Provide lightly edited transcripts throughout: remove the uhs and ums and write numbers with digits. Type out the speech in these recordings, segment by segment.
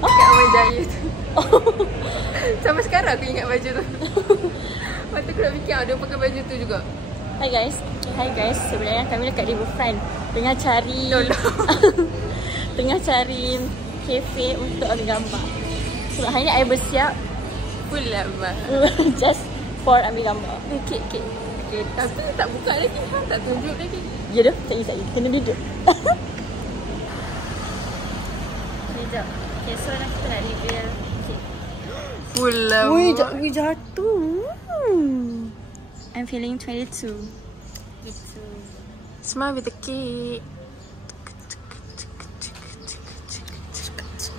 Kat Ahmad Jaya tu. Sampai sekarang aku ingat baju tu. Lepas tu aku nak fikir dia pakai baju tu juga. Hi guys, sebenarnya kami dekat Riverfront tengah cari tengah cari kafe untuk ambil gambar. Sebab hari ni I bersiap Full lah bang. just for ambil gambar. Kek. Tapi tak buka lagi. Tak tunjuk lagi. Ya dah, tak payah. Kena duduk. Sekejap. Okay, so nak kita nak reveal cake. Full lah. Ui, jatuh. I'm feeling 22. Smile with the cake.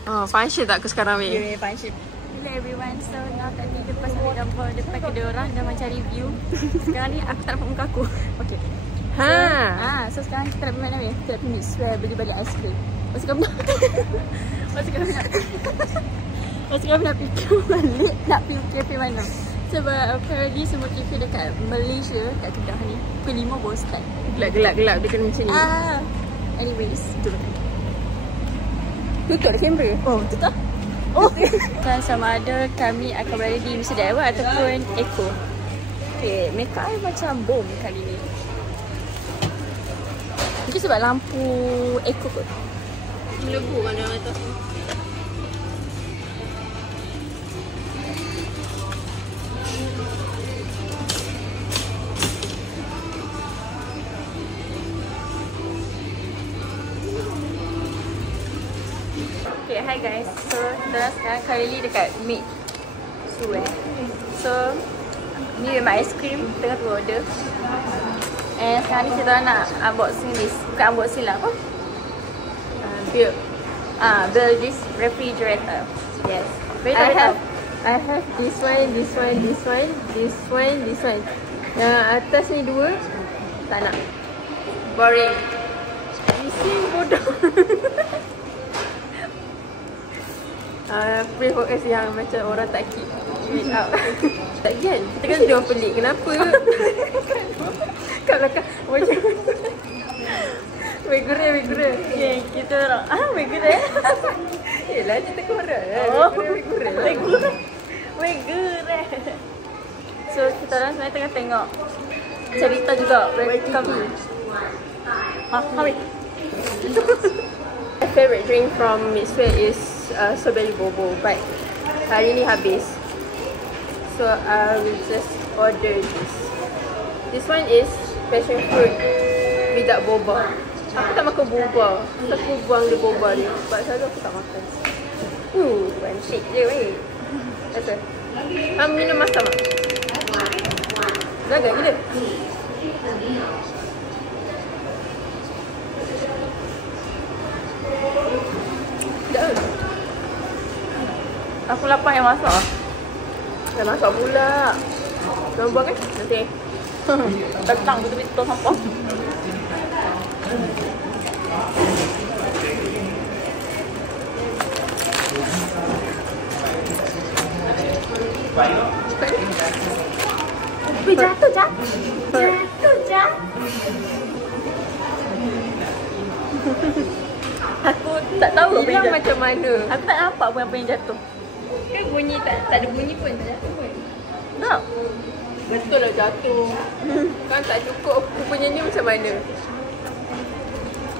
Oh, function tak aku sekarang ni? Yeah, function. Hello everyone. So now tadi lepas ambil gambar depan kedua orang dah macam review. Sekarang ni aku tak nampak muka aku. Okay. So sekarang kita nak pergi mana ni? Kita nak pergi Swear beli balik aiskrim. Masa kami nak fikir balik nak pergi kafe mana. Sebab apparently semua kafe dekat Malaysia kat Kedah ni pukul 5 baru start. Gelap dia kena macam ni. Anyways, Tutup dah kamera. oh tutup. Dan sama ada kami akan berada di Mr. DIY ataupun Eco. Okay, makeup I macam bom kali ni. Mungkin sebab lampu Eco kot. Melebu kan dalam atas tu. Okay, hi guys. So, kita sekarang currently dekat Mid Swear. So, ni memang ice cream tengah tu order. And sekarang ni kita nak unboxing this. Bukan unboxing lah, apa? Build this refrigerator. Yes. I have this one. Yang atas ni 2. Tak nak. Boring. Bising bodoh. Free fokus yang macam orang tak keep it up. Tak kan? Kita kan dia orang pelik. Kenapa? Kat belakang macam Megure. Okay, kita orang Megure. Yelah cerita korang. Megure. So, kita orang sebenarnya tengah tengok cerita juga. Welcome. Wait. My favorite drink from Mixwell is strawberry bobo, but hari ni habis. So I will just order this. This one is passion fruit without boba. Aku tak makan boba. Aku buang dia boba dia. Sebab selalu aku tak makan. One shake je weh. Rasa. Kamu minum masam tak? Jaga gila. Aku lapar yang masak lah. Dah masak pula. Jangan buang kan? Nanti. Datang betul-betul sampah. Jatuh. Aku tak tahu apa yang jatuh. Macam mana? Aku tak nampak pun apa yang jatuh. Kan bunyi tak ada bunyi pun tak jatuh pun. Tak. Betul lah jatuh. Kan tak cukup aku punya ni macam mana?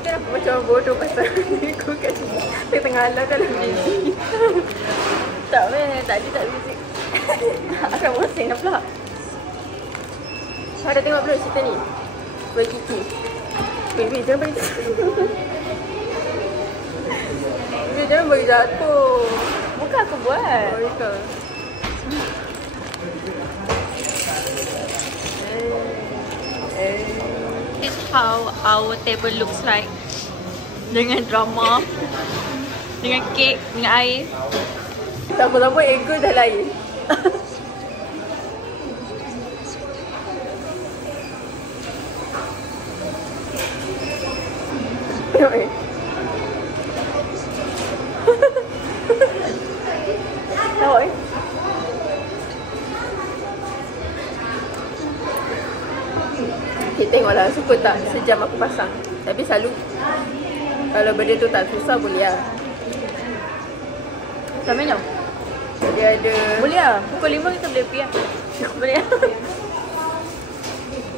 Kan aku macam bodoh pasal aku kat sini. Tengah alah dalam busy. Tak weh, tadi tak busy. Akan pusing dah pula. Ada tengok belum cerita ni? Buat Kiki. Wait, jangan bagi jangan bagi jatuh. Bukan aku buat. Oh, itu. This is how our table looks like. Dengan drama, dengan kek, dengan air. Tak apa-apa, ego dah lain. Tengok Tengok Okay, tengoklah suka tak sejam aku pasang. Tapi selalu kalau benda tu tak susah boleh lah. Tak minum? Dia ada. Boleh lah. Pukul 5 kita boleh pergi lah. Boleh lah.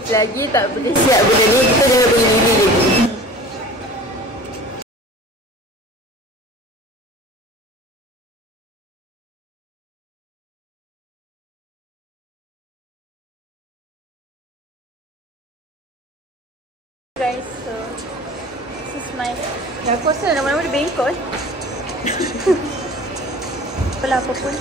Lagi tak boleh siap benda ni, kita jangan pergi diri lagi. Guys, so this is my... Aku rasa nama-nama dia bengkok eh. Apalah apa pun.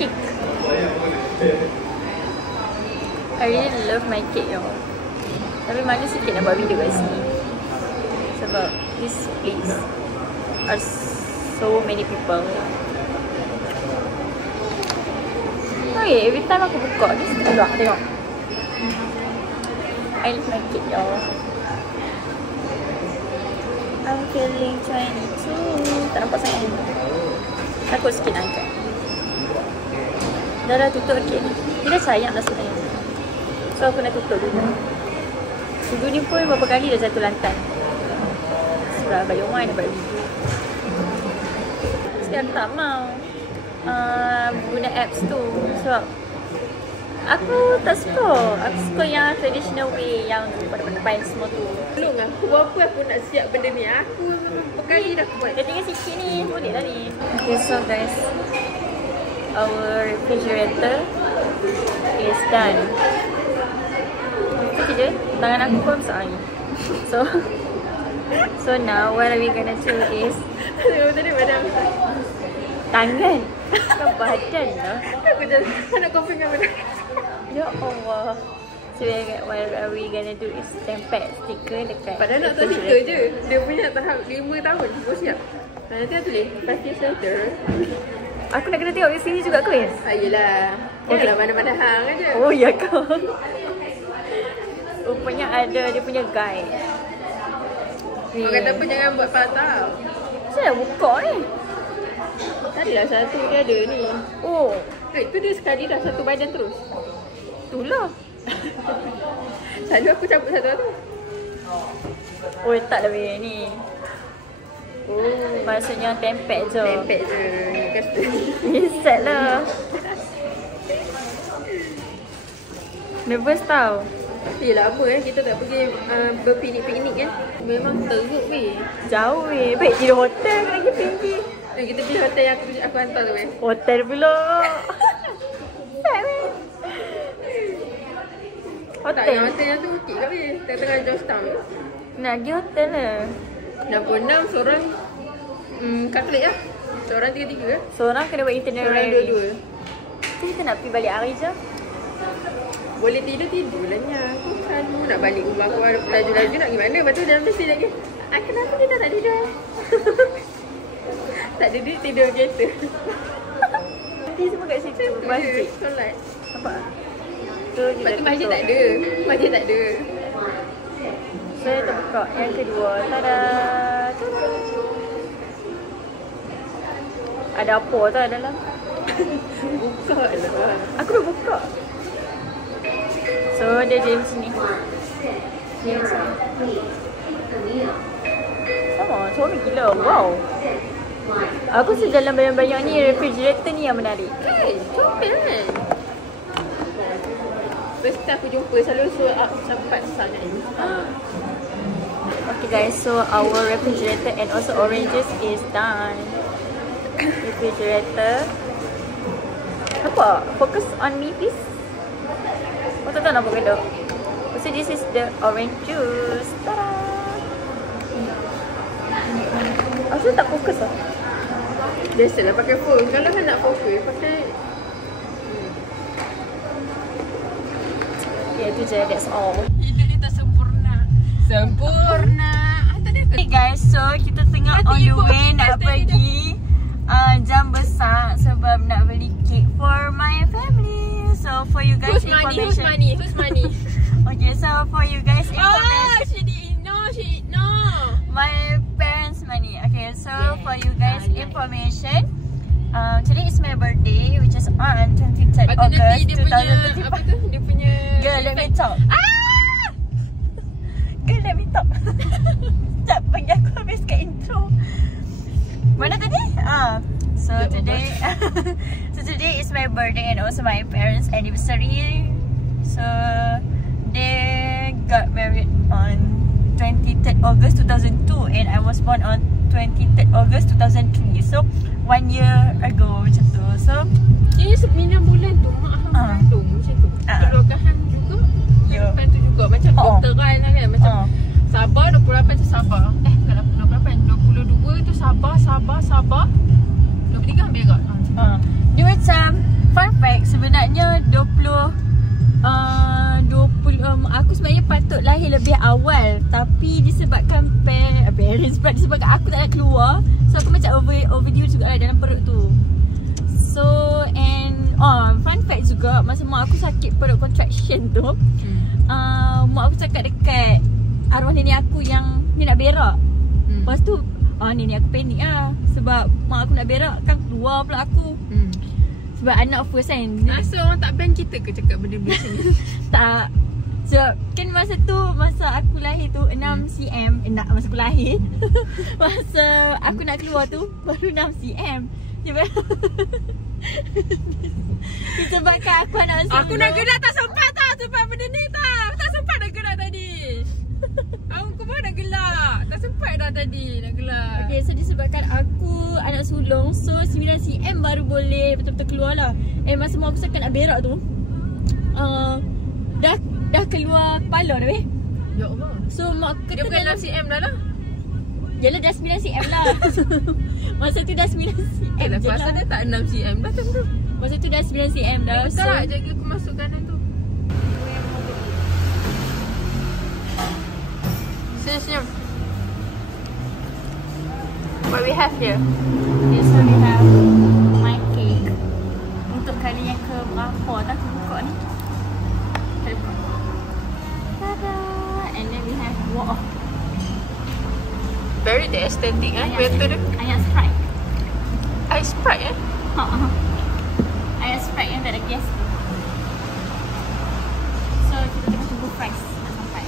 Cake. I really love my cake tau. Tapi malu sikit nak buat video kat sini. Sebab this place are so many people. Okay, every time aku buka dia sedap. Tengok. I love my cake y'all. I'm feeling 22. Tak nampak sangat ni. Takut sikit nak angkat. Dah tutup kek ni. Dia dah sayang dah sebenarnya. So aku nak tutup dulu. Sudu ni pun berapa kali dah jatuh lantai. Sebab bayar rumah nak buat video. Sekarang tak mau guna apps tu. Sebab aku tak suka. Aku suka yang traditional way, yang pakai semua tu. Tolong aku buat apa aku nak siap benda ni. Aku berapa kali dah buat. Dah tinggal sikit ni. Boleh lah ni. Okay, so guys, our refrigerator is done. Itu je. Tangan aku pun besar ni. So now what are we gonna do is Tadi badan tangan. Kau badan lah. aku just nak compare dengan badan. Ya Allah. So what are we gonna do is tempel stiker dekat. Padahal nak tahu stiker je. Dia punya tahap 5 tahun. Kau siap? Nanti aku tulis practice center. Aku nak kena tengok kat sini juga Chris. Yelah. Janganlah mana-mana hang aja. Oh ya kau. Rupanya ada dia punya guide. Orang kata apa jangan buat patah. Saya buka ni. Tadilah satu dia ada ni. Oh. Itu dia sekali dah satu badan terus. Itulah. Selalu aku cabut satu tu. Oh tak lebih ni. Oh. Maksudnya tempel je. Tempel je. Kata. Set lah. Nervous tau. Yelah apa kita tak pergi berpiknik-piknik kan. Memang teruk weh. Jauh weh. Baik tidur hotel lagi tinggi. Kita pergi hotel yang aku hantar tu weh. Hotel pula. Set weh. Tak, yang hotel yang tu bukit kat weh. Tengah-tengah Georgetown. Nak pergi hotel lah. 66 seorang calculate lah. Seorang 3-3 lah. Seorang kena buat itinerary. Seorang 2-2. So kita nak pergi balik hari je. Boleh tidur lah ni. Aku selalu nak balik rumah aku laju-laju nak pergi mana. Lepas tu dalam mesti lagi. Kenapa kita tak tidur? Tak ada duit tidur kereta. Nanti semua kat situ. Masjid. Solat. Nampak? Lepas tu masjid tak ada. Masjid tak ada. Saya terbuka. Yang kedua. Tada. Tada. Ada apa tu dalam? Buka lah. Aku dah buka. So dia macam ni. Dia macam ni. Sama, suami gila. Wow. Aku sejalan banyak-banyak ni, refrigerator ni yang menarik. Comel kan? First time aku jumpa selalu so sempat sangat ni. Okay guys, so our refrigerator and also oranges is done. Refrigerator. Apa? Focus on me please. Oh tak tahu nak buka dah. So this is the orange juice. Tada! Asal tak fokus lah. Biasalah pakai phone. Kalau kan nak fokus pakai. Ya itu je, that's all. Hidup dia tak sempurna. Sempurna. Okay guys, so kita tengah on the way nak pergi jam besar sebab nak beli cake for my family. So for you guys information. Who's money? Okay, so for you guys information. She didn't know. My parents' money. Okay, so for you guys information, today is my birthday, which is on 23rd August 2025. Apa tu? Dia punya Girl, let me talk. Girl, let me talk. Sekejap, bagi aku habiskan intro. Mana tadi? So today is my birthday and also my parents' anniversary. So they got married on 23rd August 2002 and I was born on 23rd August 2003. So 1 year ago macam tu. So dia 9 bulan tu mak hang kandung macam tu. Keluargahan juga. Lepas tu juga macam dokteran lah kan. Macam sabar 28 tu sabar. Bukan 28, 22 tu sabar. 23 berak. Dia macam fun fact, sebenarnya 20 aku sebenarnya patut lahir lebih awal, tapi disebabkan parents, disebabkan aku tak nak keluar, so aku macam overdue juga lah dalam perut tu. So and fun fact juga, masa mak aku sakit perut contraction tu, mak aku cakap dekat arwah nenek aku yang ni nak berak. Lepas tu nenek aku panik lah, sebab mak aku nak berak kan keluar pula aku. Sebab anak first kan. Rasa orang tak ban kita ke cakap benda-benda macam ni? Tak. So kan masa aku lahir tu 6 cm. Masa aku lahir masa aku nak keluar tu baru 6 cm. Disebabkan aku anak sulung. Aku nak gerak tak sempat tau sebab benda ni tau. Tak sempat nak gerak tadi. Aku pun nak gelak. Tak sempat dah tadi nak gelak. Okay, so disebabkan aku anak sulung, so 9 cm baru boleh betul-betul keluar lah. Masa mak aku cakap nak berak tu, dah keluar kepala dah weh. Ya Allah. So mak kata dia bukan 6 cm dah lah. Yalah dah 9 cm lah. Masa tu dah 9 cm je lah. Aku rasa dia tak 6 cm dah tu. Masa tu dah 9 cm dah. Betul lah, jaga aku masuk kanan tu. Senyum. What we have here? Okay, so we have my cake. Untuk kali yang ke berapa dah aku buka ni. Tada! And then we have wow. Very the aesthetic betul dia. Ayam Sprite. Ice Sprite Ayam Sprite yang tak ada gas. So kita tengah tunggu fries nak sampai.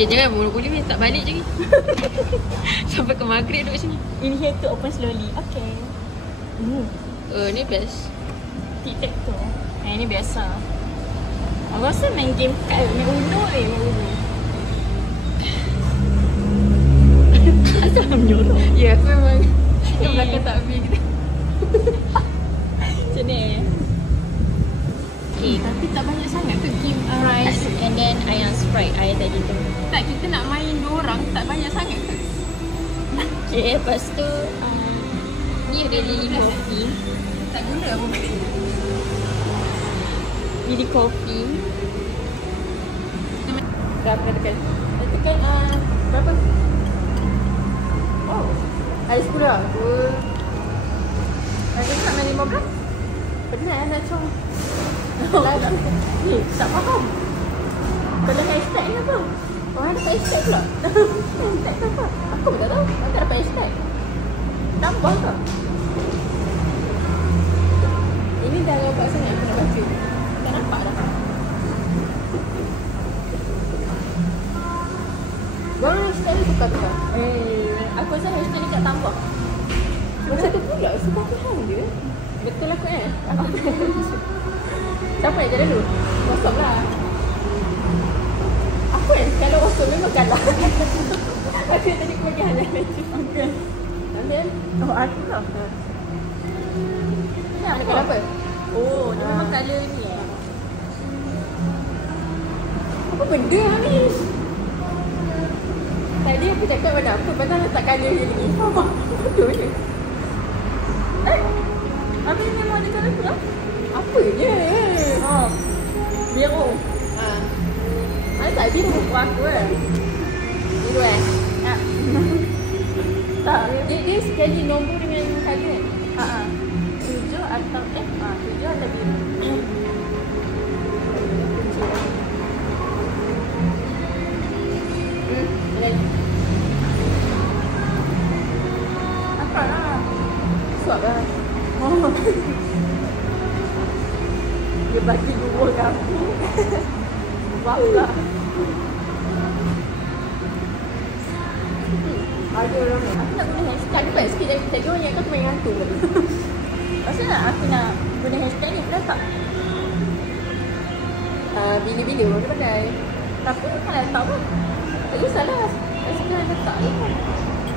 Jangan monopoli tak balik je. Sampai ke maghrib duduk sini. In here to open slowly. Okay. Ni best. Tic-tac tu. Ni biasa. Aku rasa main game kad, main Uno ni. Asal menyorok. Ya, aku memang kat belakang tak habis kita. Macam ni. Okay, tapi tak banyak sangat tu game fries and then ayam Sprite air tadi tu. Tak, kita nak main 2 orang tak banyak sangat ke? Okay, lepas tu ni ada Lily Coffee. Tak guna apa benda. Lily Coffee. Berapa tekan? Tekan berapa? Oh, ada 10 lah. Ada tak main 15? Pernah nak cong. Ni, tak faham. Kalau hashtag ni apa? Orang dapat hashtag pula. Hashtag tu apa? Aku pun tak tahu. Aku tak dapat hashtag. Tambah ke? Ini dah lewat sangat aku nak baca. Tak nampak dah. Orang hashtag ni tukar-tukar. Aku rasa hashtag ni tak tambah. Macam tu pula sebab Tuhan dia. Betul aku Aku siapa yang jalan dulu? Kosong lah. Aku kalau kosong memang kalah. Aku yang tadi bagi hanya macam. Okay. Ambil. Aku lah. Nak dekat apa? Oh, dia memang colour ni Apa benda ni? Tadi aku cakap pada apa, padahal tak colour dia lagi. Faham? Betul je. Habis ni memang ada colour tu lah. Apa je? Oh, biru. Ada tak biru? Aku Biru Ya. Tak. Dia sekali nombor dengan colour kan? 7 atau 7 atau biru. Lagi. Apa lah? Suap lah. Dia bagi 2 ke aku. Wow lah. Ada orang ni. Aku nak guna hashtag. Tak sikit lagi. Tadi orang ingatkan aku main hantu tadi. Pasal nak aku nak guna hashtag ni, kenapa? Bila-bila orang pakai. Tapi kan laptop pun. Tak kisahlah. Rasanya letak je kan.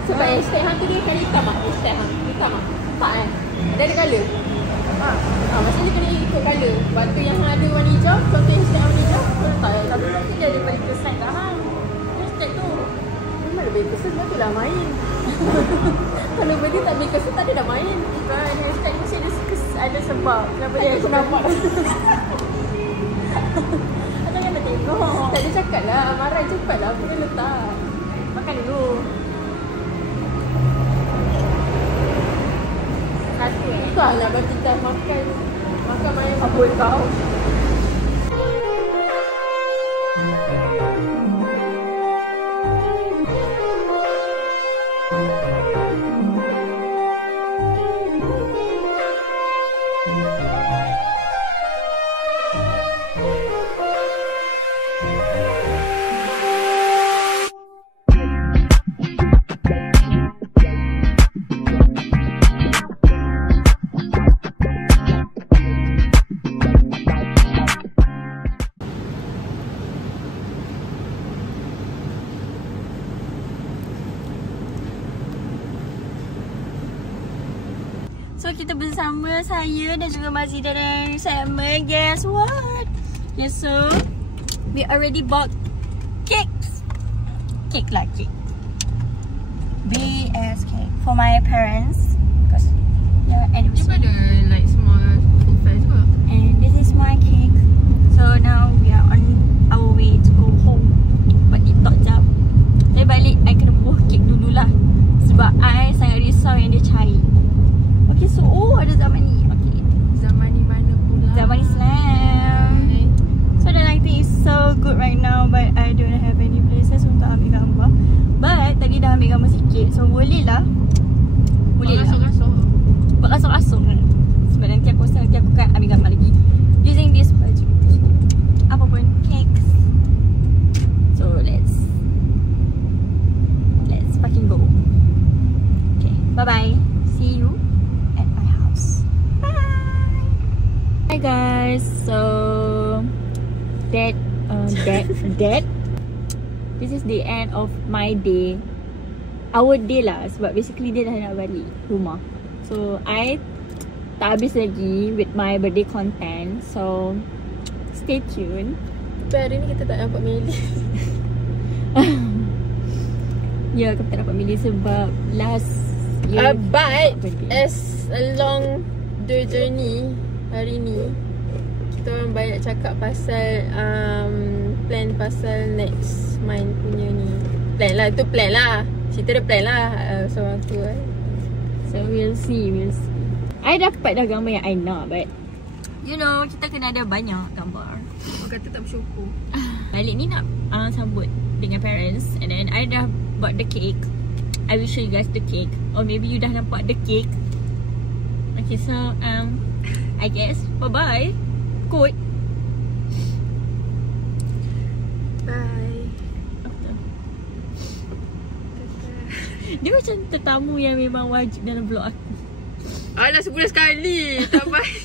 Sebab hashtag hantu dia kan hitam tak? Hashtag hantu hitam tak? Tak kan? Dia ada colour. Maksudnya dia kena ikut colour. Lepas tu yang ada warna hijau, contoh hashtag warna hijau, kau letak je. Tapi nanti dia ada balik kesan tak hang. Hashtag tu. Memang lebih kesan, tu lah main. Kalau benda tak lebih kesan, tak ada dah main. Bukan, hashtag mesti ada sebab. Kenapa dia Aku nampak. Atau yang nak tengok. Tak ada cakap lah, marah cepat lah, aku dah letak. Makan dulu. Satu Entahlah bagi dah makan. Makan main apa kau? So kita bersama saya dan juga Mazida dan Simon. Guess what? Okay, so we already bought cakes. Cake lah, cake. BS cake for my parents because their anniversary. Dia ada like small food fair juga. And this is my cake. So now we are on our way to go home. Buat TikTok jap. Saya balik, I kena buah kek dululah. Sebab I sangat risau yang dia cair. Okay, so ada zaman ni. Okay. Zaman ni mana pula? Zaman Islam. So the lighting is so good right now, but I don't have any places untuk ambil gambar. But tadi dah ambil gambar sikit, so boleh lah. Boleh lah. Buat rasuk-rasuk. Sebab nanti aku rasa nanti aku akan ambil gambar lagi using this baju. Apa pun, cakes. So let's fucking go. Okay, bye bye. See you at my house. Bye. Hi guys. So that this is the end of my day. Our day lah, sebab basically dia dah nak balik rumah. So I tak habis lagi with my birthday content. So stay tuned. Tapi hari ni kita tak nampak Melly. Ya, kita tak dapat milih sebab last year But as along the journey hari ni, kita orang banyak cakap pasal plan pasal next month punya ni. Plan lah, tu plan lah. Cerita dia plan lah seorang tu kan. So we'll see. I dapat dah gambar yang I nak, but you know, kita kena ada banyak gambar. Orang kata tak bersyukur. Balik ni nak sambut dengan parents. And then I dah buat the cake. I will show you guys the cake. Or maybe you dah nampak the cake. Okay, so I guess bye-bye. Kot. Bye. Dia macam tetamu yang memang wajib dalam vlog aku. Alah, sebulan sekali. Tak baik.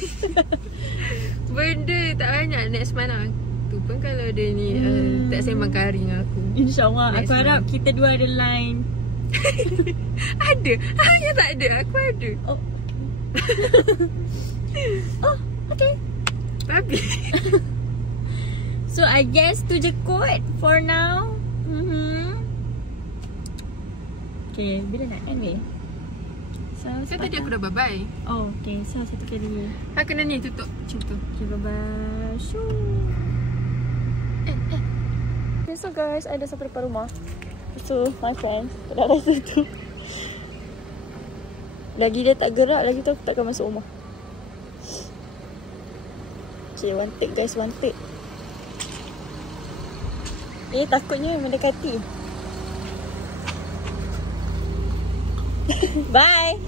Benda tak banyak next month lah. Tu pun kalau dia ni tak sembang kari dengan aku. InsyaAllah. Next aku harap month. kita dua ada line. Ada. Hanya tak ada. Aku ada. Oh. Oh, okay. Tapi So So I guess tu je kot for now. Okay, bila nak end weh? Saya tadi aku dah bye-bye. Oh, okay. So satu kali dulu. Ha, kena ni tutup macam tu. Okay, bye-bye. Shoo. Okay, so guys, I dah sampai depan rumah. So, my friend dah rasa tu. Lagi dia tak gerak, lagi tu aku takkan masuk rumah. Okay, one take guys, one take. Takutnya mendekati. Bye.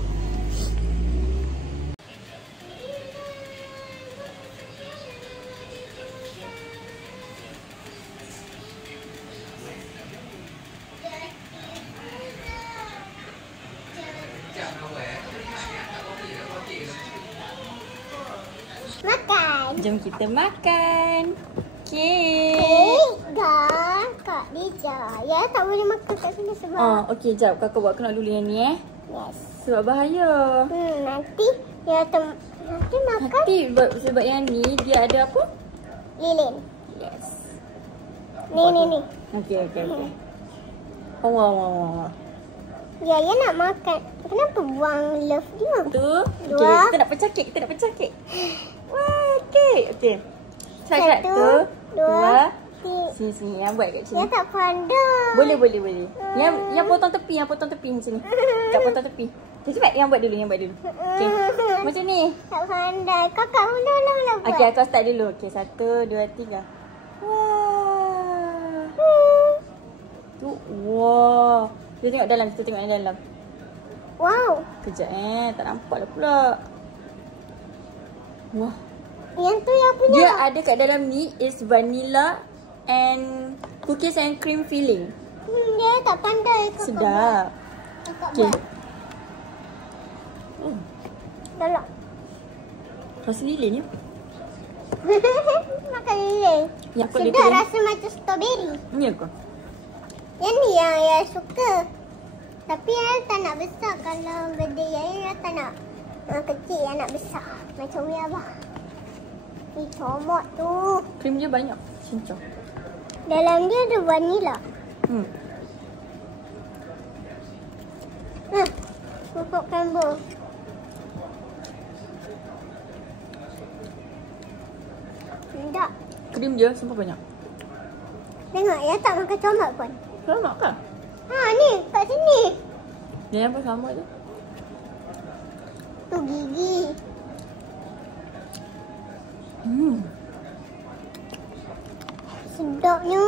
Makan. Jom kita makan. Okay. Kak Dija. Ya, tak boleh makan kat sini sebab. Okay, jap. Kakak buat kena dulu yang ni Yes. Sebab bahaya. Nanti nanti makan Sebab yang ni dia ada apa? lilin. Yes. Ni. Okay. Oh. Ya, nak makan. Kenapa buang love dia? Tu. Dua. Okay, kita nak pecah kek. Wah, kek. Satu, dua. Sini. Yang buat kat sini. Ya, tak pandai. Boleh. Yang potong tepi macam ni. Kat potong tepi. Cepat yang buat dulu. Okay. Macam ni. Tak pandai. Kakak mula-mula buat. Okay, aku start dulu. Okay, 1, 2, 3. Wah. Tu, wah. Kita tengok dalam. Wow. Kejap tak nampak lah pula. Wah. Yang tu yang punya. Dia ada kat dalam ni is vanilla and cookies and cream filling. Dia tak pandai kakak Sedap. buat. Kakak Okay. buat. Tolong. Rasa lilin ya? Makan lilin. Yang aku Sedap rasa macam strawberry. Ni aku. Yang ni yang suka. Tapi yang tak nak besar. Kalau benda yang tak nak kecil, yang nak besar. Macam Umi Abah. Ni comot tu. Krim dia banyak. Cincang. Dalam dia ada vanila. Pupuk Campbell. Sedap. Krim dia sumpah banyak. Tengok, ya tak makan comot pun. Selamat kan? Ni, kat sini. Dia apa sama tu? Tu gigi. Sedapnya.